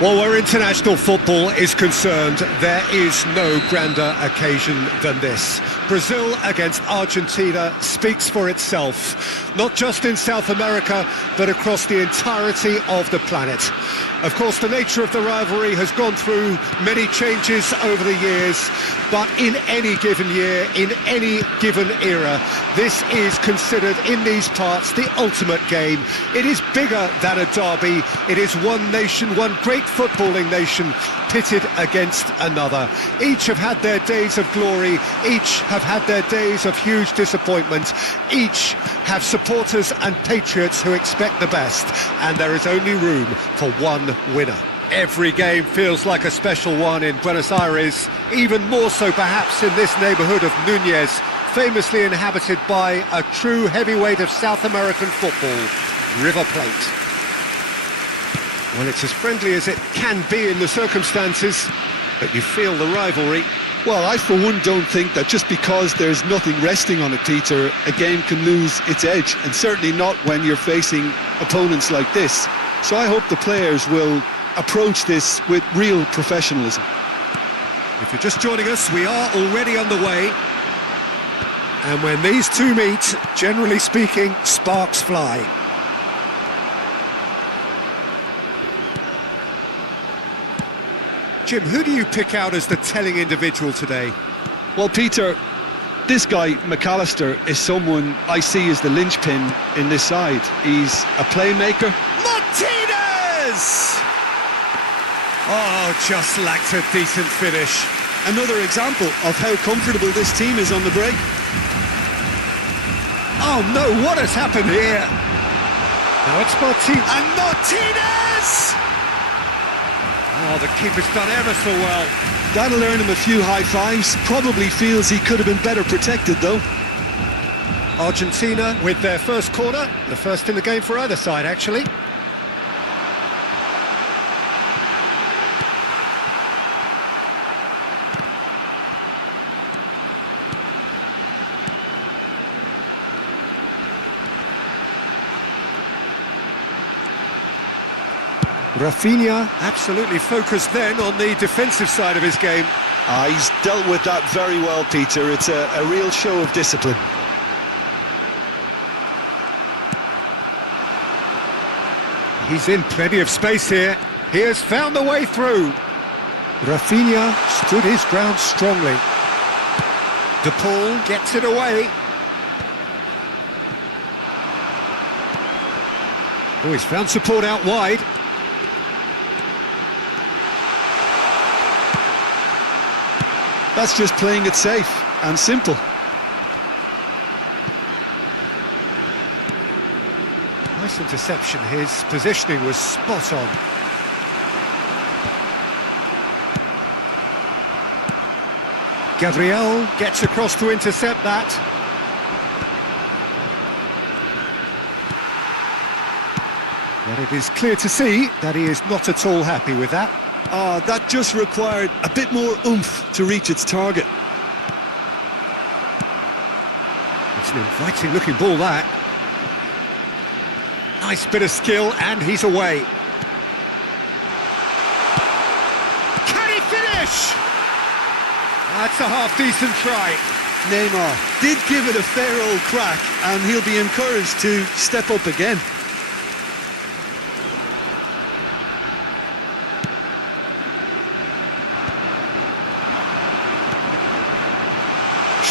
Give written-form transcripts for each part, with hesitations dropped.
Well, where international football is concerned, there is no grander occasion than this. Brazil against Argentina speaks for itself, not just in South America, but across the entirety of the planet. Of course, the nature of the rivalry has gone through many changes over the years, but in any given year, in any given era, this is considered in these parts the ultimate game. It is bigger than a derby. It is one nation, one great footballing nation pitted against another. Each have had their days of glory, each have had their days of huge disappointment, each have supporters and patriots who expect the best, and there is only room for one winner. Every game feels like a special one in Buenos Aires, even more so perhaps in this neighbourhood of Núñez, famously inhabited by a true heavyweight of South American football, River Plate. Well, it's as friendly as it can be in the circumstances, but you feel the rivalry. Well, I for one don't think that just because there's nothing resting on it, Peter, a game can lose its edge, and certainly not when you're facing opponents like this. So I hope the players will approach this with real professionalism. If you're just joining us, we are already underway. And when these two meet, generally speaking, sparks fly. Jim, who do you pick out as the telling individual today? Well, Peter, this guy, McAllister, is someone I see as the linchpin in this side. He's a playmaker. Martinez! Oh, just lacked a decent finish. Another example of how comfortable this team is on the break. Oh no, what has happened here? Now it's Martinez. And Martinez! Oh, the keeper's done ever so well. That'll earn him a few high fives. Probably feels he could have been better protected, though. Argentina with their first corner. The first in the game for either side, actually. Rafinha absolutely focused then on the defensive side of his game. He's dealt with that very well, Peter. It's a real show of discipline. He's in plenty of space here. He has found the way through. Rafinha stood his ground strongly. De Paul gets it away. Oh, he's found support out wide. That's just playing it safe and simple. Nice interception. His positioning was spot on. Gabriel gets across to intercept that. But it is clear to see that he is not at all happy with that. That just required a bit more oomph to reach its target. It's an inviting looking ball, that. Nice bit of skill, and he's away. Can he finish? That's a half-decent try. Neymar did give it a fair old crack, and he'll be encouraged to step up again.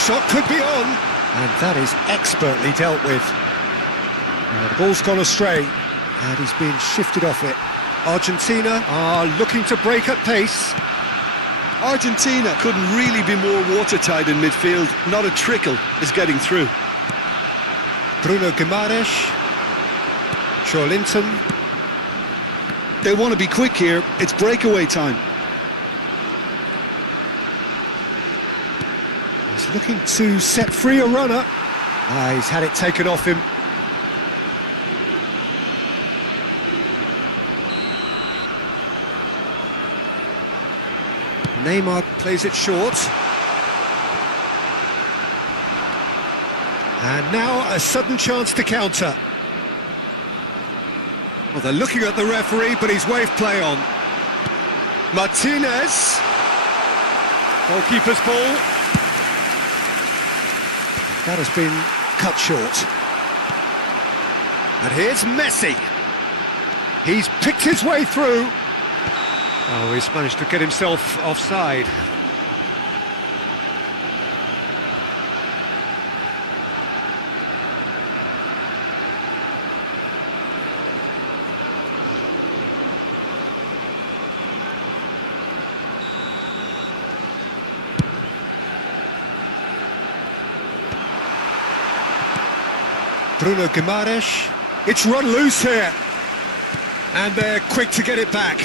Shot could be on, and that is expertly dealt with. Now, the ball's gone astray, and he's been shifted off it. Argentina are looking to break at pace. Argentina couldn't really be more watertight in midfield. Not a trickle is getting through. Bruno Guimaraes, Linton. They want to be quick here. It's breakaway time. He's looking to set free a runner. He's had it taken off him. Neymar plays it short. And now a sudden chance to counter. Well, they're looking at the referee, but he's waved play on. Martinez. Goalkeeper's ball. That has been cut short. And here's Messi. He's picked his way through. Oh, he's managed to get himself offside. Bruno Guimaraes. It's run loose here. And they're quick to get it back.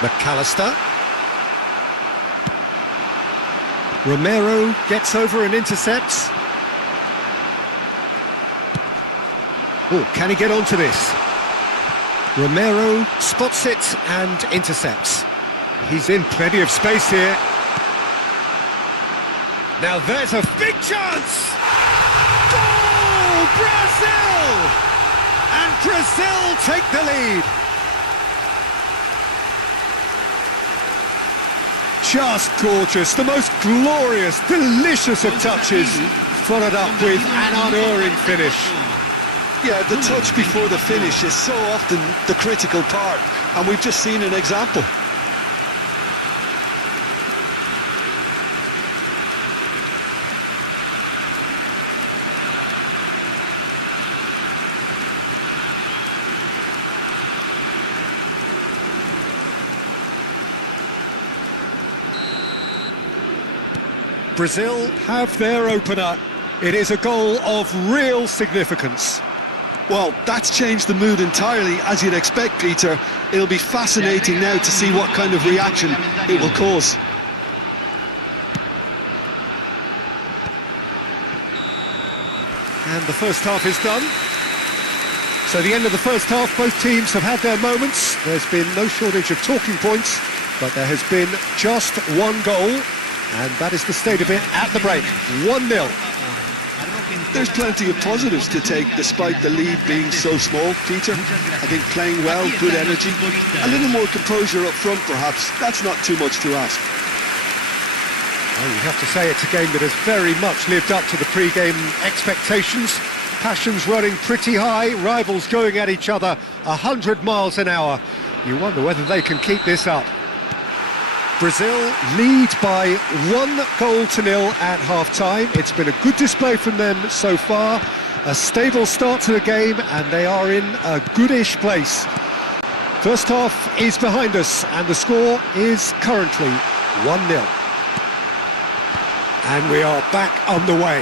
McAllister. Romero gets over and intercepts. Oh, can he get onto this? Romero spots it and intercepts. He's in plenty of space here. Now there's a big chance! Goal! Brazil! And Brazil take the lead. Just gorgeous, the most glorious, delicious of touches, followed up with an unerring finish. Yeah, the touch before the finish is so often the critical part, and we've just seen an example. Brazil have their opener. It is a goal of real significance. Well, that's changed the mood entirely, as you'd expect, Peter. It'll be fascinating now to see what kind of reaction it will cause. And the first half is done. So the end of the first half, both teams have had their moments. There's been no shortage of talking points, but there has been just one goal. And that is the state of it at the break, 1-0. There's plenty of positives to take despite the lead being so small, Peter. I think playing well, good energy, a little more composure up front perhaps. That's not too much to ask. Well, you have to say it's a game that has very much lived up to the pre-game expectations. Passions running pretty high, rivals going at each other 100 miles an hour. You wonder whether they can keep this up. Brazil lead by 1-0 at half-time. It's been a good display from them so far. A stable start to the game, and they are in a goodish place. First half is behind us, and the score is currently 1-0. And we are back on the way.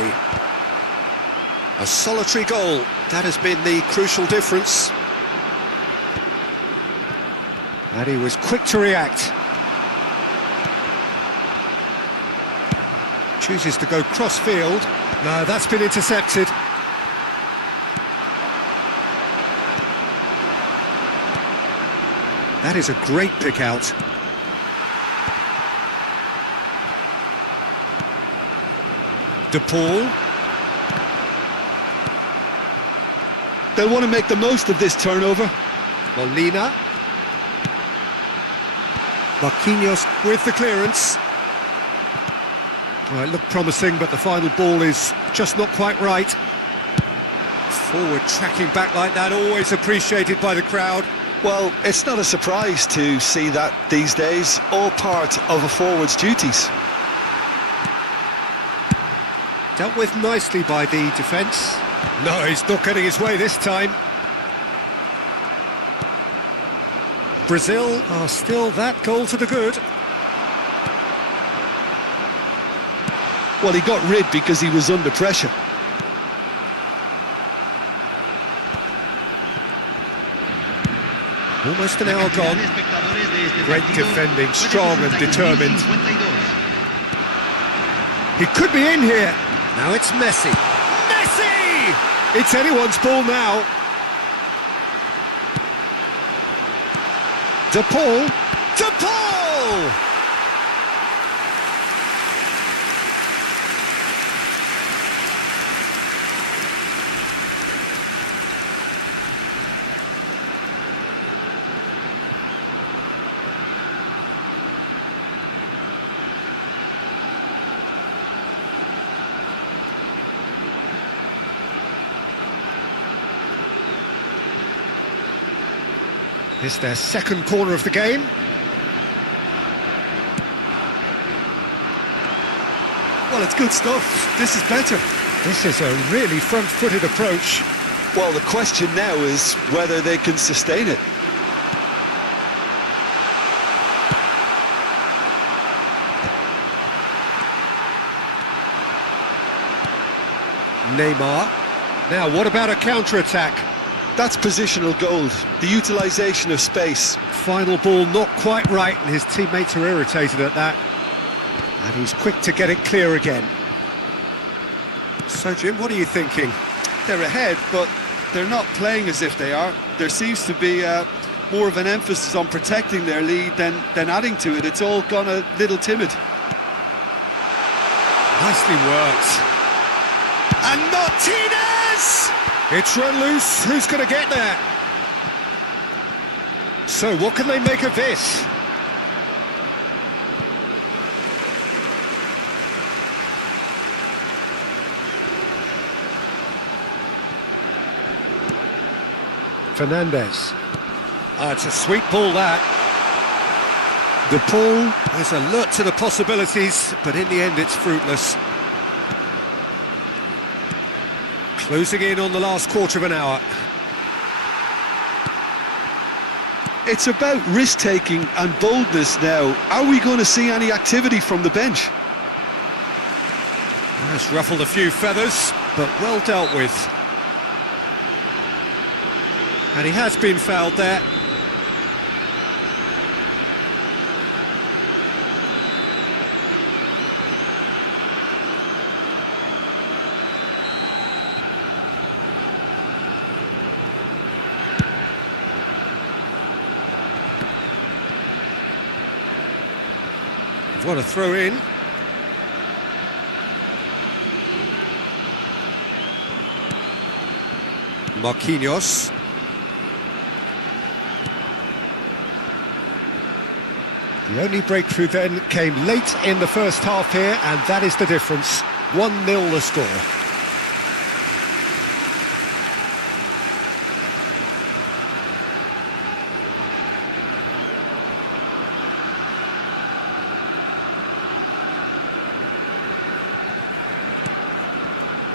A solitary goal, that has been the crucial difference. And he was quick to react. Chooses to go cross-field. No, that's been intercepted. That is a great pick-out. De Paul. They'll want to make the most of this turnover. Molina. Marquinhos with the clearance. Well, it looked promising, but the final ball is just not quite right. Forward tracking back like that, always appreciated by the crowd. Well, it's not a surprise to see that these days, all part of a forward's duties. Dealt with nicely by the defence. No, he's not getting his way this time. Brazil are still that goal to the good. Well, he got rid because he was under pressure. Almost an hour gone. Great defending, strong and determined. He could be in here. Now it's Messi. Messi! It's anyone's ball now. De Paul. De Paul! It's their second corner of the game. Well, it's good stuff. This is better. This is a really front-footed approach. Well, the question now is whether they can sustain it. Neymar. Now, what about a counter-attack? That's positional gold, the utilisation of space. Final ball not quite right, and his teammates are irritated at that. And he's quick to get it clear again. So, Jim, what are you thinking? They're ahead, but they're not playing as if they are. There seems to be more of an emphasis on protecting their lead than adding to it. It's all gone a little timid. Nicely worked. And Martinez! It's run loose. Who's going to get there? So, what can they make of this? Fernandez. It's a sweet ball, that. De Paul is alert to the possibilities, but in the end it's fruitless. Closing in on the last quarter of an hour. It's about risk-taking and boldness now. Are we going to see any activity from the bench? That's ruffled a few feathers, but well dealt with. And he has been fouled there. What a throw in. Marquinhos. The only breakthrough then came late in the first half here, and that is the difference. 1-0 the score.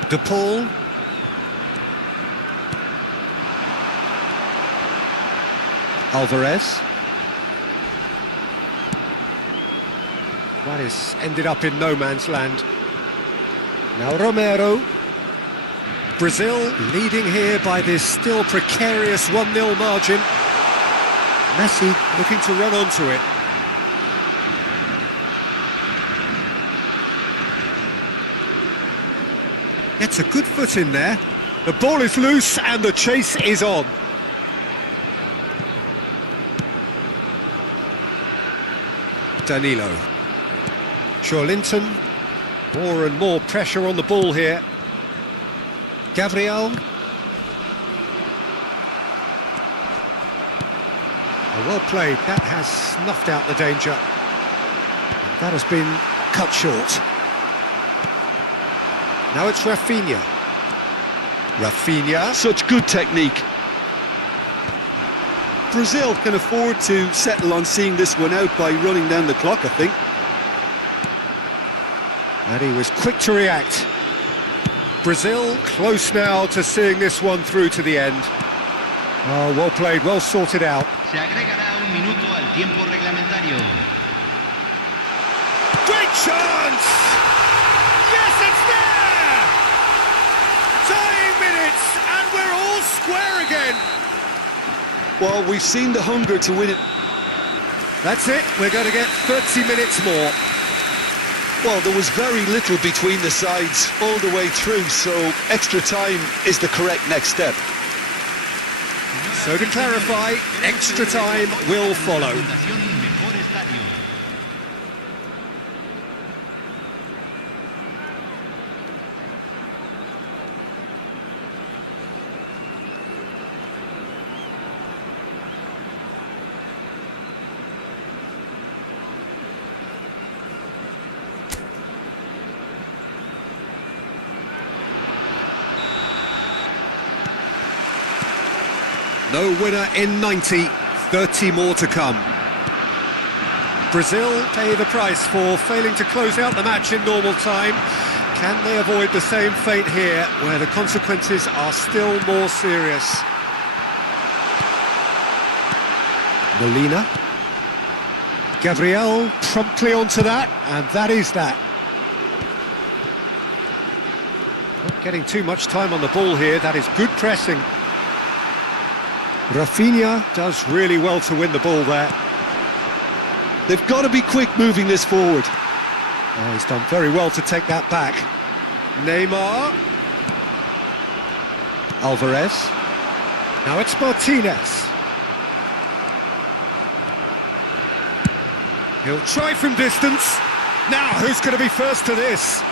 De Paul. Alvarez. That is ended up in no man's land. Now Romero. Brazil leading here by this still precarious 1-0 margin. Messi looking to run onto it. Gets a good foot in there. The ball is loose and the chase is on. Danilo. Linton. More and more pressure on the ball here. Gabriel. Well played. That has snuffed out the danger. That has been cut short. Now it's Rafinha. Rafinha. Such good technique. Brazil can afford to settle on seeing this one out by running down the clock, I think. And he was quick to react. Brazil close now to seeing this one through to the end. Oh, well played, well sorted out. Se agregará un minuto al tiempo reglamentario. Great chance! Yes, it's there! Tying minutes, and we're all square again. Well, we've seen the hunger to win it. That's it, we're going to get 30 minutes more. Well, there was very little between the sides all the way through, so extra time is the correct next step. So to clarify, extra time will follow. No winner in 90, 30 more to come. Brazil pay the price for failing to close out the match in normal time. Can they avoid the same fate here, where the consequences are still more serious? Molina. Gabriel promptly onto that, and that is that. Not getting too much time on the ball here, that is good pressing. Rafinha does really well to win the ball there. They've got to be quick moving this forward. Oh, he's done very well to take that back. Neymar. Alvarez. Now it's Martinez. He'll try from distance. Now, who's going to be first to this?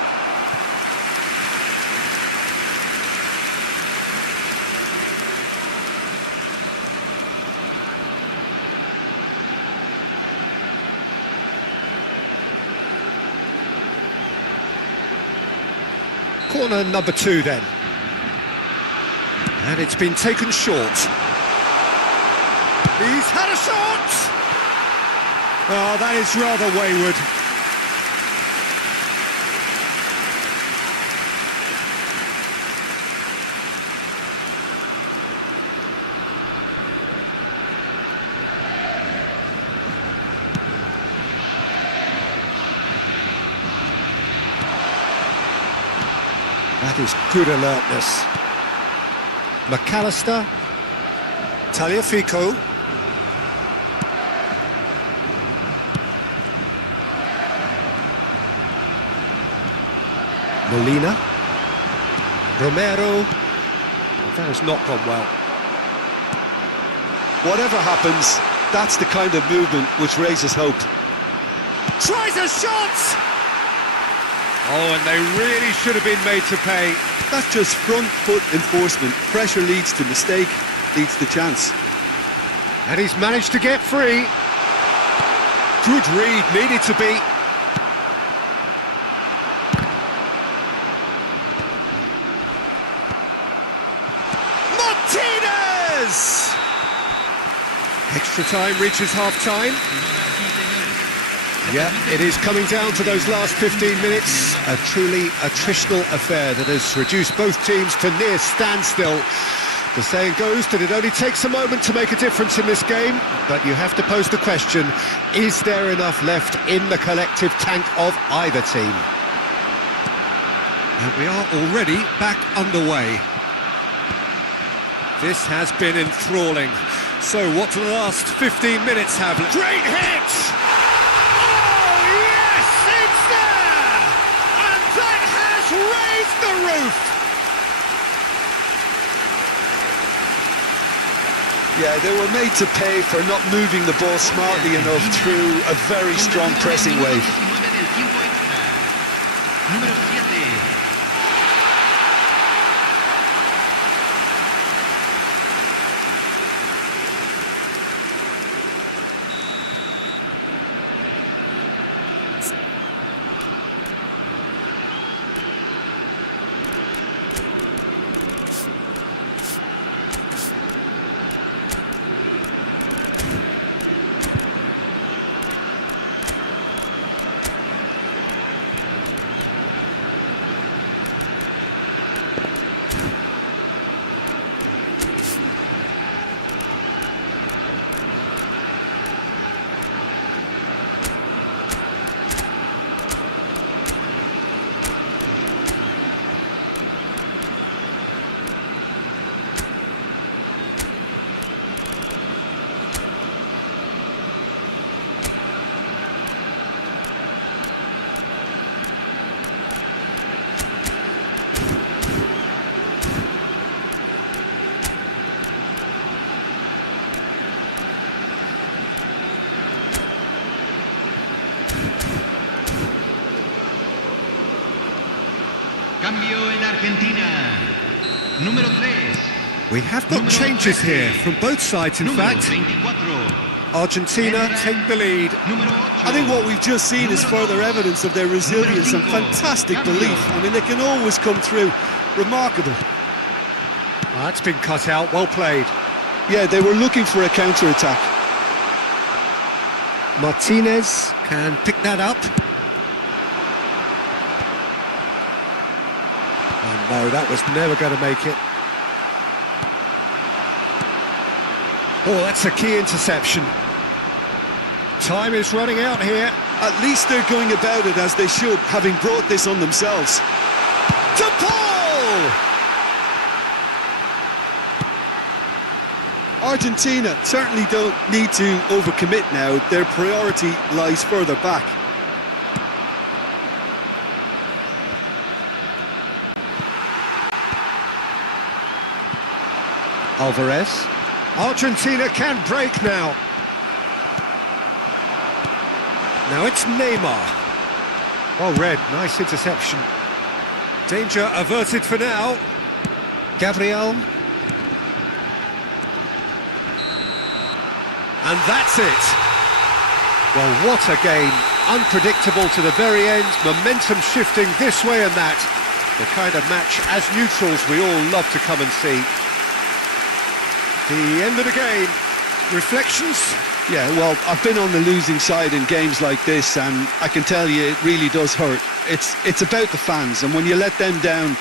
Corner number 2 then. And it's been taken short. He's had a shot! Oh, that is rather wayward. That is good alertness. McAllister. Tagliafico. Molina. Romero. Oh, that has not gone well. Whatever happens, that's the kind of movement which raises hope. Tries a shot! Oh, and they really should have been made to pay. That's just front foot enforcement. Pressure leads to mistake, leads to chance. And he's managed to get free. Good read, needed to be. Martinez! Extra time reaches half-time. Yeah, it is coming down to those last 15 minutes. A truly attritional affair that has reduced both teams to near standstill. The saying goes that it only takes a moment to make a difference in this game, but you have to pose the question, is there enough left in the collective tank of either team? And we are already back underway. This has been enthralling. So what do the last 15 minutes have? Great hit! Raise the roof! Yeah, they were made to pay for not moving the ball smartly enough through a very strong pressing wave. Cambio en Argentina. Número 3. We have got changes here from both sides, in fact. 24. Argentina take the lead. I think what we've just seen is further evidence of their resilience and fantastic belief. I mean, they can always come through. Remarkable. That's been cut out, well played. Yeah, they were looking for a counter-attack. Martinez can pick that up. Oh no, that was never going to make it. Oh, that's a key interception. Time is running out here. At least they're going about it as they should, having brought this on themselves. To Paul! Argentina certainly don't need to overcommit now. Their priority lies further back. Alvarez. Argentina can break now. Now it's Neymar. Oh, red, nice interception. Danger averted for now. Gabriel. And that's it. Well, what a game. Unpredictable to the very end. Momentum shifting this way and that. The kind of match, as neutrals, we all love to come and see. The end of the game. Reflections? Yeah, well, I've been on the losing side in games like this, and I can tell you it really does hurt. It's about the fans, and when you let them down,